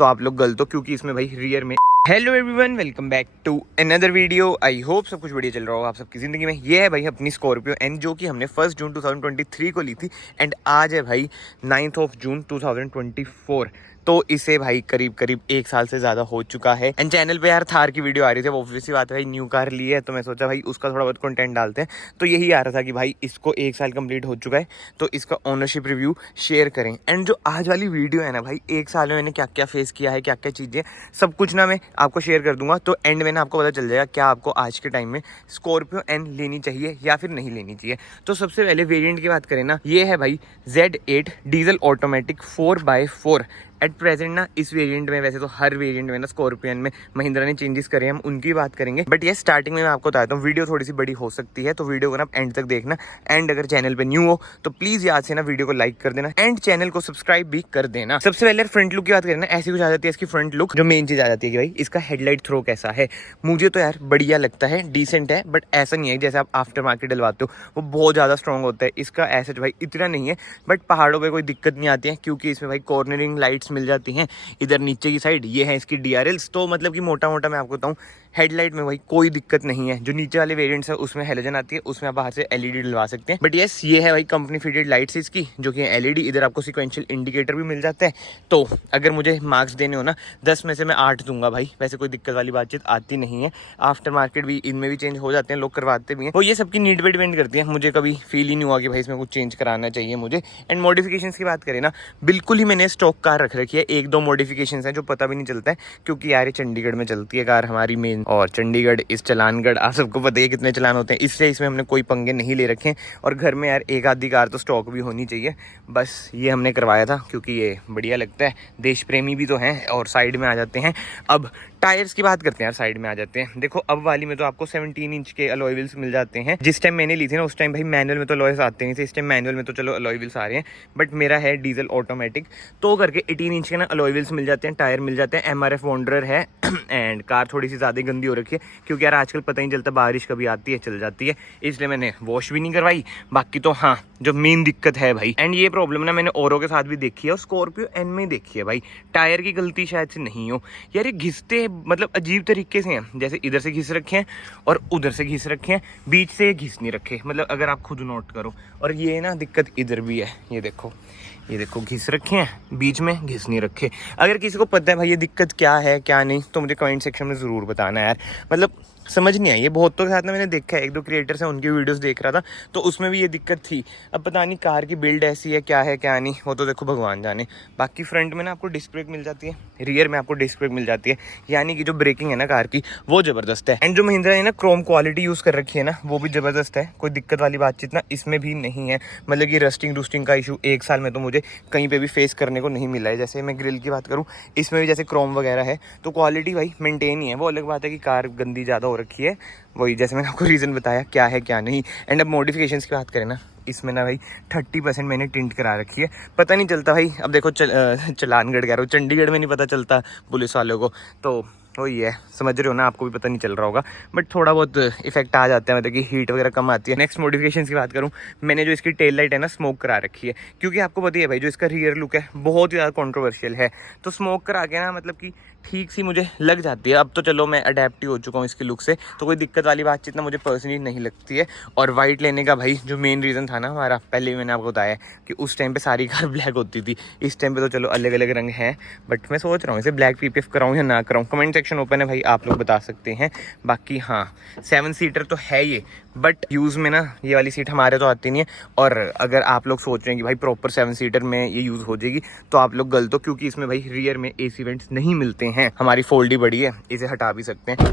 तो आप लोग गलत हो, क्योंकि इसमें भाई रियर में। Hello everyone, welcome back to another video. I hope सब कुछ बढ़िया चल रहा होगा आप सबकी ज़िंदगी में। ये है भाई अपनी स्कॉर्पियो एन, जो कि हमने 1 जून 2023 को ली थी एंड आज है भाई 9 जून 2024। तो इसे भाई करीब करीब 1 साल से ज़्यादा हो चुका है। एंड चैनल पे यार थार की वीडियो आ रही थी, वो ऑब्वियसली बात है भाई, न्यू कार ली है तो मैं सोचा भाई उसका थोड़ा बहुत कंटेंट डालते हैं। तो यही आ रहा था कि भाई इसको 1 साल कंप्लीट हो चुका है तो इसका ओनरशिप रिव्यू शेयर करें। एंड जो आज वाली वीडियो है ना भाई, 1 साल में मैंने क्या क्या फेस किया है, क्या क्या चीज़ें, सब कुछ ना मैं आपको शेयर कर दूंगा। तो एंड में ना आपको पता चल जाएगा क्या आपको आज के टाइम में स्कॉर्पियो एन लेनी चाहिए या फिर नहीं लेनी चाहिए। तो सबसे पहले वेरिएंट की बात करें ना, ये है भाई Z8 diesel automatic 4x4। At present ना इस वेरिएंट में, वैसे तो हर वेरिएंट में ना स्कॉर्पियन में महिंद्रा ने चेंजेस करे, हम उनकी बात करेंगे। बट ये स्टार्टिंग में मैं आपको बताता हूँ, वीडियो थोड़ी सी बड़ी हो सकती है तो वीडियो को ना एंड तक देखना। एंड अगर चैनल पे न्यू हो तो प्लीज याद से ना वीडियो को लाइक कर देना एंड चैनल को सब्सक्राइब भी कर देना। सबसे पहले फ्रंट लुक की बात करें ना, ऐसी कुछ आ जाती है इसकी फ्रंट लुक। जो मेन चीज आ जाती है कि भाई इसका हेडलाइट थ्रो कैसा है। मुझे तो यार बढ़िया लगता है, डिसेंट है, बट ऐसा नहीं है जैसे आप आफ्टर मार्केट डलवाते हो वो बहुत ज्यादा स्ट्रॉन्ग होता है। इसका ऐसा भाई इतना नहीं है, बट पहाड़ों पर कोई दिक्कत नहीं आती है क्योंकि इसमें भाई कॉर्नरिंग लाइट्स मिल जाती हैं। इधर नीचे की साइड ये है इसकी DRLs। तो मतलब कि मोटा मोटा मैं आपको बताऊं, हेडलाइट में भाई कोई दिक्कत नहीं है। जो नीचे वाले वेरिएंट्स है उसमें हेलोजन आती है, उसमें आप बाहर से LED डलवा सकते हैं। बट यस, ये है भाई कंपनी फिटेड लाइट्स इसकी, जो कि LED। इधर आपको सिक्वेंशियल इंडिकेटर भी मिल जाता है। तो अगर मुझे मार्क्स देने हो ना, 10 में से मैं 8 दूंगा भाई। वैसे कोई दिक्कत वाली बातचीत आती नहीं है। आफ्टर मार्केट भी इनमें भी चेंज हो जाते हैं, लोग करवाते भी हैं। तो ये सबकी नीड पे डिपेंड करती है। मुझे कभी फील ही नहीं हुआ कि भाई इसमें कुछ चेंज कराना चाहिए मुझे। एंड मॉडिफिकेशंस की बात करें ना, बिल्कुल ही मैंने स्टॉक कार रख रखी है। 1-2 मॉडिफिकेशंस हैं जो पता भी नहीं चलता है, क्योंकि यार ये चंडीगढ़ में चलती है कार हमारी मेन, और चंडीगढ़ इस चलानगढ़ आप सबको पता है कितने चलान होते हैं, इसलिए इसमें हमने कोई पंगे नहीं ले रखे हैं। और घर में यार एक आधी कार तो स्टॉक भी होनी चाहिए। बस ये हमने करवाया था क्योंकि ये बढ़िया लगता है, देश प्रेमी भी तो हैं। और साइड में आ जाते हैं, अब टायर्स की बात करते हैं यार, साइड में आ जाते हैं। देखो अब वाली में तो आपको 17 इंच के अलॉय व्हील्स मिल जाते हैं। जिस टाइम मैंने ली थी ना उस टाइम भाई मैनुअल में तो अलॉयस आते नहीं थे। इस टाइम मैनुअल में तो चलो अलॉय व्हील्स आ रहे हैं, बट मेरा है डीजल ऑटोमेटिक, तो करके 18 इंच के ना अलॉय व्हील्स मिल जाते हैं, टायर मिल जाते हैं। MRF वॉन्डरर है। एंड कार थोड़ी सी ज़्यादा गंदी हो रखी है क्योंकि यार आजकल पता ही नहीं चलता, बारिश कभी आती है चल जाती है, इसलिए मैंने वॉश भी नहीं करवाई। बाकी तो हाँ, जो मेन दिक्कत है भाई, एंड ये प्रॉब्लम ना मैंने औरों के साथ भी देखी है और स्कॉर्पियो एन में देखी है भाई, टायर की गलती शायद से नहीं हो यार, ये घिसते मतलब अजीब तरीके से हैं। जैसे इधर से घिस रखे हैं और उधर से घिस रखे हैं, बीच से घिस नहीं रखे। मतलब अगर आप खुद नोट करो। और ये ना दिक्कत इधर भी है, ये देखो घिस रखे हैं, बीच में घिस नहीं रखे। अगर किसी को पता है भाई ये दिक्कत क्या है क्या नहीं, तो मुझे कमेंट सेक्शन में ज़रूर बताना यार। मतलब समझ नहीं आई। ये बहुतों के साथ में मैंने देखा है, 1-2 क्रिएटर्स हैं उनकी वीडियोस देख रहा था तो उसमें भी ये दिक्कत थी। अब पता नहीं कार की बिल्ड ऐसी है क्या नहीं, वो तो देखो भगवान जाने। बाकी फ्रंट में ना आपको डिस्क ब्रेक मिल जाती है, रियर में आपको डिस्क ब्रेक मिल जाती है, यानी कि जो ब्रेकिंग है ना कार की वो ज़बरदस्त है। एंड जो महिंद्रा ने ना क्रोम क्वालिटी यूज़ कर रखी है ना, वो भी ज़बरदस्त है। कोई दिक्कत वाली बातचीत ना इसमें भी नहीं है। मतलब कि रस्टिंग का इशू 1 साल में तो मुझे कहीं पर भी फेस करने को नहीं मिला है। जैसे मैं ग्रिल की बात करूँ, इसमें भी जैसे क्रोम वगैरह है तो क्वालिटी भाई मेंटेन ही है। वो अलग बात है कि कार गंदी ज़्यादा हो रखी है, वही जैसे मैंने आपको रीज़न बताया क्या है क्या नहीं। एंड अब मॉडिफिकेशंस की बात करें ना, इसमें ना भाई 30% मैंने टिंट करा रखी है। पता नहीं चलता भाई, अब देखो चलानगढ़ कह रहा हूँ, चंडीगढ़ में नहीं पता चलता पुलिस वालों को, तो वही है, समझ रहे हो ना, आपको भी पता नहीं चल रहा होगा, बट थोड़ा बहुत इफेक्ट आ जाता है, मतलब कि हीट वगैरह कम आती है। नेक्स्ट मॉडिफिकेशंस की बात करूँ, मैंने जो इसकी टेल लाइट है ना स्मोक करा रखी है, क्योंकि आपको पता ही है भाई जो इसका रियर लुक है बहुत ही ज़्यादा कॉन्ट्रोवर्शियल है। तो स्मोक करा के ना मतलब कि ठीक सी मुझे लग जाती है। अब तो चलो मैं अडेप्ट ही हो चुका हूँ इसके लुक से, तो कोई दिक्कत वाली बातचीत ना मुझे पर्सनली नहीं लगती है। और वाइट लेने का भाई जो मेन रीज़न था ना हमारा, पहले भी मैंने आपको बताया कि उस टाइम पे सारी कार ब्लैक होती थी। इस टाइम पे तो चलो अलग अलग रंग हैं, बट मैं सोच रहा हूँ इसे ब्लैक PPF कराऊँ या ना कराऊँ। कमेंट सेक्शन ओपन है भाई, आप लोग बता सकते हैं। बाकी हाँ, 7 सीटर तो है ये, बट यूज़ में ना ये वाली सीट हमारे तो आती नहीं है। और अगर आप लोग सोच रहे हैं कि भाई प्रॉपर 7 सीटर में ये यूज़ हो जाएगी, तो आप लोग गलत हो, क्योंकि इसमें भाई रियर में AC वेंट्स नहीं मिलते हैं। हमारी फोल्ड ही बड़ी है, इसे हटा भी सकते हैं।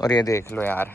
और ये देख लो यार,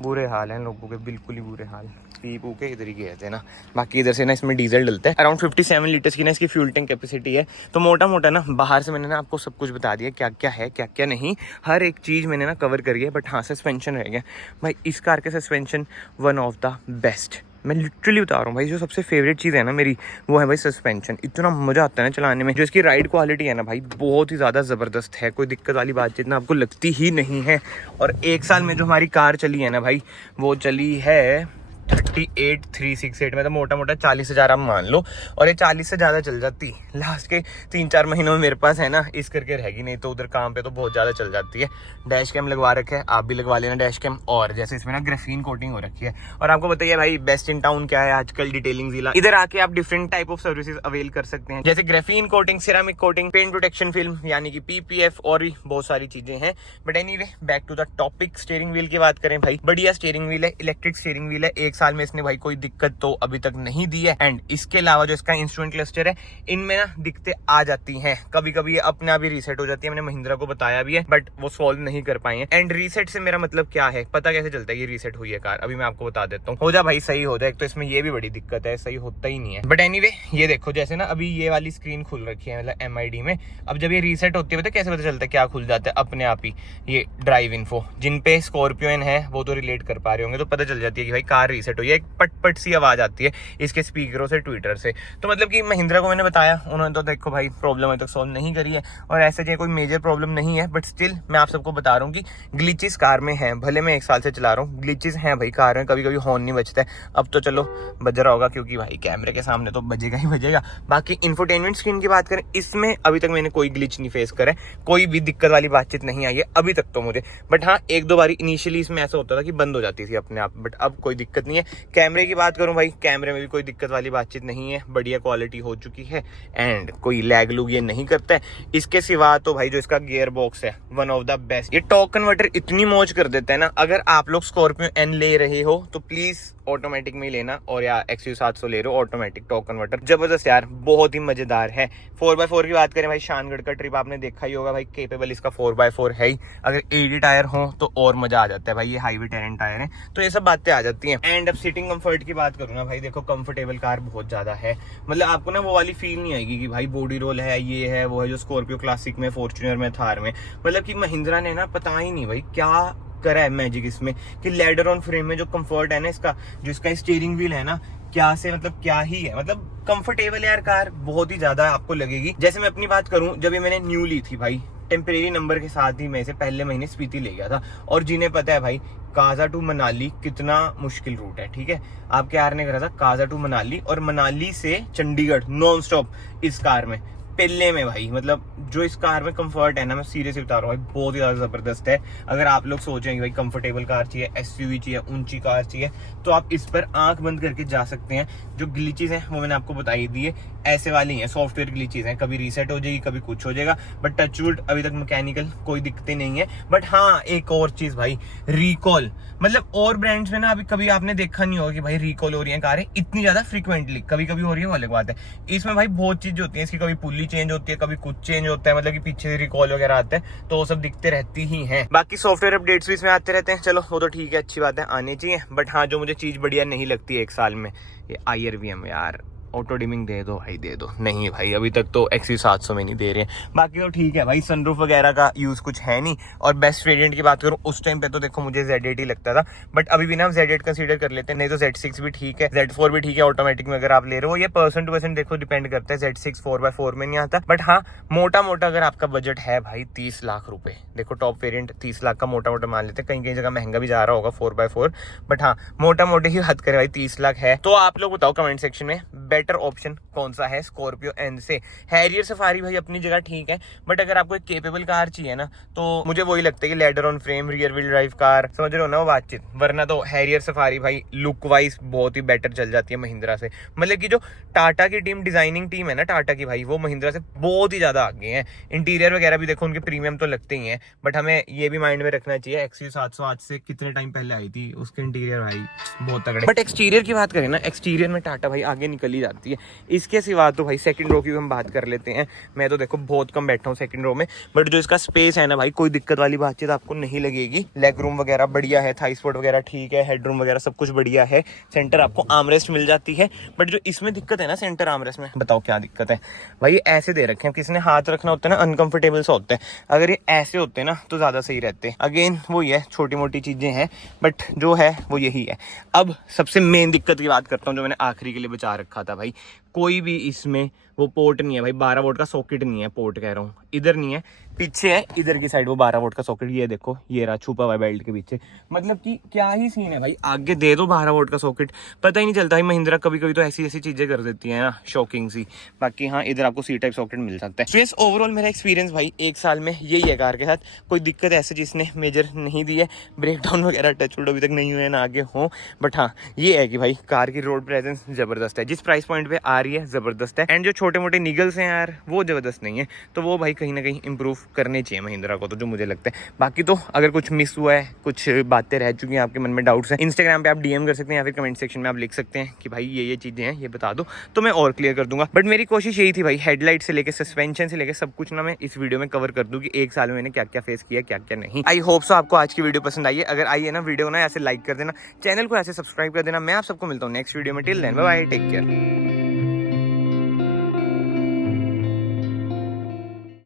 बुरे हाल हैं लोगों के, बिल्कुल ही बुरे हाल। पी पू के इधर ही गए थे ना। बाकी इधर से ना इसमें डीजल डलता है, अराउंड 57 लीटर्स की ना इसकी फ्यूल टैंक कैपेसिटी है। तो मोटा मोटा ना बाहर से मैंने ना आपको सब कुछ बता दिया, क्या क्या है क्या क्या नहीं, हर एक चीज़ मैंने ना कवर करी है। बट हाँ, सस्पेंशन रह गया भाई, इस कार के suspension one of the best. मैं लिटरली बता रहा हूँ भाई, जो सबसे फेवरेट चीज़ है ना मेरी, वो है भाई सस्पेंशन। इतना मज़ा आता है ना चलाने में। जो इसकी राइड क्वालिटी है ना भाई, बहुत ही ज़्यादा ज़बरदस्त है। कोई दिक्कत वाली बातचीत ना आपको लगती ही नहीं है। और 1 साल में जो हमारी कार चली है ना भाई, वो चली है 38,368 मतलब मोटा मोटा 40,000 आप मान लो। और ये 40 से ज़्यादा चल जाती लास्ट के 3-4 महीनों में मेरे पास है ना, इस करके रहेगी, नहीं तो उधर काम पे तो बहुत ज़्यादा चल जाती है। डैश कैम लगवा रखे है, आप भी लगवा लेना डैश कैम। और जैसे इसमें ना ग्राफीन कोटिंग हो रखी है। और आपको बताइए भाई बेस्ट इन टाउन क्या है आजकल, डिटेलिंग जिला। इधर आके आप different type of services avail कर सकते हैं, जैसे graphene coating, ceramic coating, paint protection film यानी कि PPF, और भी बहुत सारी चीजें हैं। But anyway back to the topic, steering wheel की बात करें भाई, बढ़िया स्टीयरिंग व्हील है, इलेक्ट्रिक स्टीयरिंग व्हील है। 1 साल में इसने भाई कोई दिक्कत तो अभी तक नहीं दी है। एंड इसके अलावा जो इसका इंस्ट्रूमेंट क्लस्टर है, इनमें ना दिक्कतें आ जाती हैं, कभी कभी ये अपने आप ही रीसेट हो जाती है। मैंने महिंद्रा को बताया भी है बट वो सॉल्व नहीं कर पाए हैं। एंड रीसेट से मेरा मतलब क्या है, पता कैसे चलता है ये रीसेट हुई है कार, अभी मैं आपको बता देता हूँ। हो जा भाई सही हो जाए, एक तो इसमें ये भी बड़ी दिक्कत है, सही होता ही नहीं है। बट एनीवे ये देखो, जैसे ना अभी ये वाली स्क्रीन खुल रखी है मतलब MID में, अब जब ये रीसेट होती है पता कैसे पता चलता है, क्या खुल जाता है अपने आप ही, ये ड्राइव इन्फो। जिन पे स्कॉर्पियो है वो तो रिलेट कर पा रहे होंगे, तो पता चल जाती है कि भाई कार रीसेट हुई है। एक पट पट सी आवाज आती है इसके स्पीकरों से, ट्विटर से। तो मतलब कि महिंद्रा को मैंने बताया, उन्होंने तो देखो भाई प्रॉब्लम अभी तक सॉल्व नहीं करी है। और ऐसा जो कोई मेजर प्रॉब्लम नहीं है, बट स्टिल मैं आप सबको बता रहा हूँ कि ग्लिचेस कार में है। भले मैं 1 साल से चला रहा हूँ, ग्लिचेस हैं भाई कार में, कभी कभी हॉर्न नहीं बजता है। अब तो चलो बज रहा होगा क्योंकि भाई कैमरे के सामने तो बजेगा ही बजेगा। बाकी इंफोटेनमेंट स्क्रीन की बात करें, इसमें अभी तक मैंने कोई ग्लिच नहीं फेस करा है, कोई भी दिक्कत वाली बातचीत नहीं आई है अभी तक तो मुझे। बट हाँ 1-2 बारी इनिशियली इसमें ऐसा होता था कि बंद हो जाती थी अपने आप, बट अब कोई दिक्कत नहीं है। कैमरे की बात करूं भाई, कैमरे में भी कोई दिक्कत वाली बातचीत नहीं है, बढ़िया क्वालिटी हो चुकी है। एंड कोई लैग लूग ये नहीं करता है। इसके सिवा तो भाई जो इसका गियर बॉक्स है, वन ऑफ द बेस्ट। ये टॉर्क कन्वर्टर इतनी मौज कर देता है ना, अगर आप लोग स्कॉर्पियो N ले रहे हो तो प्लीज ऑटोमेटिक में ही लेना, और या XU700 ले रहे हो ऑटोमेटिक टॉर्क कन्वर्टर, जबरदस्त यार, बहुत ही मजेदार है। 4x4 की बात करें भाई, शानगढ़ का ट्रिप आपने देखा ही होगा भाई, केपेबल इसका 4x4 है ही। अगर 80 टायर हो तो और मजा आ जाता है भाई, ये हाईवे टेरेन टायर है, तो ये सब बातें आ जाती हैं। एंड अब सीटिंग कंफर्ट की बात करूँ ना भाई, देखो कंफर्टेबल कार बहुत ज्यादा है। मतलब आपको ना वो वाली फील नहीं आएगी कि भाई बॉडी रोल है, ये है वो है, जो स्कॉर्पियो क्लासिक में, फॉर्च्यूनर में, थार में। मतलब कि महिंद्रा ने ना पता ही नहीं भाई क्या करा है मैजिक इसमें, कि लेडर ऑन फ्रेम में जो कंफर्ट है ना इसका, जो इसका स्टीयरिंग व्हील है ना, क्या से मतलब क्या ही है, मतलब कंफर्टेबल यार कार बहुत ही ज्यादा आपको लगेगी। जैसे मैं अपनी बात करूं, जब ये मैंने न्यू ली थी भाई, टेम्परेरी नंबर के साथ ही मैं इसे पहले महीने स्पीति ले गया था। और जिन्हें पता है भाई काजा टू मनाली कितना मुश्किल रूट है, ठीक है, आपके यार ने करा था काजा टू मनाली, और मनाली से चंडीगढ़ नॉन स्टॉप इस कार में, पहले में भाई। मतलब जो इस कार में कंफर्ट है ना, मैं सीरियसली बता रहा हूँ भाई, बहुत ही ज्यादा जबरदस्त है। अगर आप लोग सोचेंगे भाई कंफर्टेबल कार चाहिए, SUV चाहिए, ऊंची कार चाहिए, तो आप इस पर आंख बंद करके जा सकते हैं। जो ग्लिचेस हैं वो मैंने आपको बताई दी है, ऐसे वाली हैं, सॉफ्टवेयर ग्लिचेस हैं, कभी रीसेट हो जाएगी, कभी कुछ हो जाएगा। बट टचवुड अभी तक मैकेनिकल कोई दिक्कतें नहीं है। बट हाँ एक और चीज भाई, रिकॉल। मतलब और ब्रांड्स में ना अभी कभी आपने देखा नहीं होगा कि भाई रिकॉल हो रही है कारें इतनी ज्यादा फ्रीक्वेंटली, कभी कभी हो रही है वो अलग बात है। इसमें भाई बहुत चीज होती है इसकी, कभी पुल्ली चेंज होती है, कभी कुछ चेंज होता है, मतलब कि पीछे रिकॉल वगैरह आता है, तो वो सब दिखते रहती ही हैं। बाकी सॉफ्टवेयर अपडेट्स भी इसमें आते रहते हैं, चलो वो तो ठीक है, अच्छी बात है, आने चाहिए। बट हाँ जो मुझे चीज बढ़िया नहीं लगती है 1 साल में, ये IRVM यार, ऑटो डिमिंग दे दो भाई, दे दो। नहीं भाई अभी तक तो XU700 में नहीं दे रहे हैं। बाकी तो ठीक है भाई, सनरूफ वगैरह का यूज कुछ है नहीं। और बेस्ट वेरिएंट की बात करूं, उस टाइम पे तो देखो मुझे Z8 ही लगता था, बट अभी भी ना हम Z8 कंसीडर कर लेते हैं, नहीं तो Z6 भी ठीक है, Z4 भी ठीक है ऑटोमेटिक में अगर आप ले रहे हो। ये पर्सन टू पर्सन देखो डिपेंड करता है, Z6 4x4 में नहीं आता। बट हाँ मोटा मोटा अगर आपका बजट है भाई 30 लाख रुपए, देखो टॉप वेरियंट 30 लाख का मोटा मोटा मान लेते हैं, कहीं कहीं जगह महंगा भी जा रहा होगा 4x4, बट हाँ मोटा मोटे ही बात करें भाई 30 लाख है, तो आप लोग बताओ कमेंट सेक्शन में बेटर ऑप्शन कौन सा है स्कॉर्पियो N से। हैरियर सफारी भाई अपनी जगह ठीक है, बट अगर आपको एक केपेबल कार चाहिए ना, तो मुझे वही लगता है कि ladder on frame, rear wheel drive car, समझ रहे हो ना वो बातचीत। वरना तो हैरियर सफारी भाई लुक वाइज बहुत ही बेटर चल जाती है महिंद्रा से। मतलब कि जो टाटा की टीम, डिजाइनिंग टीम है ना टाटा की भाई, वो महिंद्रा से बहुत ही ज्यादा आगे है। इंटीरियर वगैरह भी देखो उनके प्रीमियम तो लगते ही है, बट हमें ये भी माइंड में रखना चाहिए XU700 आज से कितने टाइम पहले आई थी, उसके इंटीरियर भाई बहुत तगड़े। बट एक्सटीरियर की बात करें ना, एक्सटीरियर में टाटा भाई आगे निकल ही जाती है। इसके सिवा तो भाई सेकंड रो की हम बात कर लेते हैं। मैं तो देखो बहुत कम बैठा हूँ सेकंड रो में, बट जो इसका स्पेस है ना भाई, कोई दिक्कत वाली बातचीत आपको नहीं लगेगी। लेग रूम वगैरह बढ़िया है, थाई स्पॉट वगैरह ठीक है, हेड रूम वगैरह सब कुछ बढ़िया है। सेंटर आपको आर्मरेस्ट मिल जाती है, बट जो इसमें दिक्कत है ना सेंटर आर्मरेस्ट में, बताओ क्या दिक्कत है भाई। ऐसे दे रखे हैं, किसी ने हाथ रखना होता है ना अनकंफर्टेबल सा होता है, अगर ये ऐसे होते ना तो ज्यादा सही रहते। अगेन वो ये छोटी मोटी चीजें हैं, बट जो है वो यही है। अब सबसे मेन दिक्कत की बात करता हूँ, जो मैंने आखिरी के लिए बचा रखा था भाई, कोई भी इसमें वो पोर्ट नहीं है भाई, 12 वोल्ट का सॉकेट नहीं है, पोर्ट कह रहा हूँ, इधर नहीं है, पीछे है इधर की साइड वो 12 वोल्ट का सॉकेट। ये देखो ये रहा छुपा हुआ है बेल्ट के पीछे। मतलब कि क्या ही सीन है भाई, आगे दे दो 12 वोल्ट का सॉकेट, पता ही नहीं चलता। भाई महिंद्रा कभी कभी तो ऐसी ऐसी चीजें कर देती है ना, शॉकिंग सी। बाकी हाँ, इधर आपको सी टाइप सॉकेट मिल सकता है। तो ओवरऑल मेरा एक्सपीरियंस भाई 1 साल में यही है कार के साथ। कोई दिक्कत ऐसे जिसने मेजर नहीं दी है, ब्रेक डाउन वगैरह टच वुड अभी तक नहीं हुए ना आगे हो। बट हाँ ये है कि भाई कार की रोड प्रेजेंस जबरदस्त है, जिस प्राइस पॉइंट पे आ रही है जबरदस्त है। एंड जो छोटे मोटे निगल्स हैं यार वो जबरदस्त नहीं है, तो वो भाई कहीं ना कहीं इंप्रूव करने चाहिए महिंद्रा को, तो जो मुझे लगता है। बाकी तो अगर कुछ मिस हुआ है, कुछ बातें रह चुकी हैं आपके मन में, डाउट्स हैं, इंस्टाग्राम पे आप डीएम कर सकते हैं या फिर कमेंट सेक्शन में आप लिख सकते हैं कि भाई ये चीजें हैं, ये बता दो, तो मैं और क्लियर कर दूंगा। बट मेरी कोशिश यही थी भाई, हेडलाइट से लेकर सस्पेंशन से लेकर सब कुछ ना मैं इस वीडियो में कवर कर दूं कि 1 साल में मैंने क्या क्या फेस किया, क्या क्या नहीं। आई होप सो आपको आज की वीडियो पसंद आई है। अगर आई है ना वीडियो ना ऐसे लाइक कर देना, चैनल को ऐसे सब्सक्राइब कर देना। मैं आप सबको मिलता हूँ नेक्स्ट वीडियो में। Till then bye bye, take care.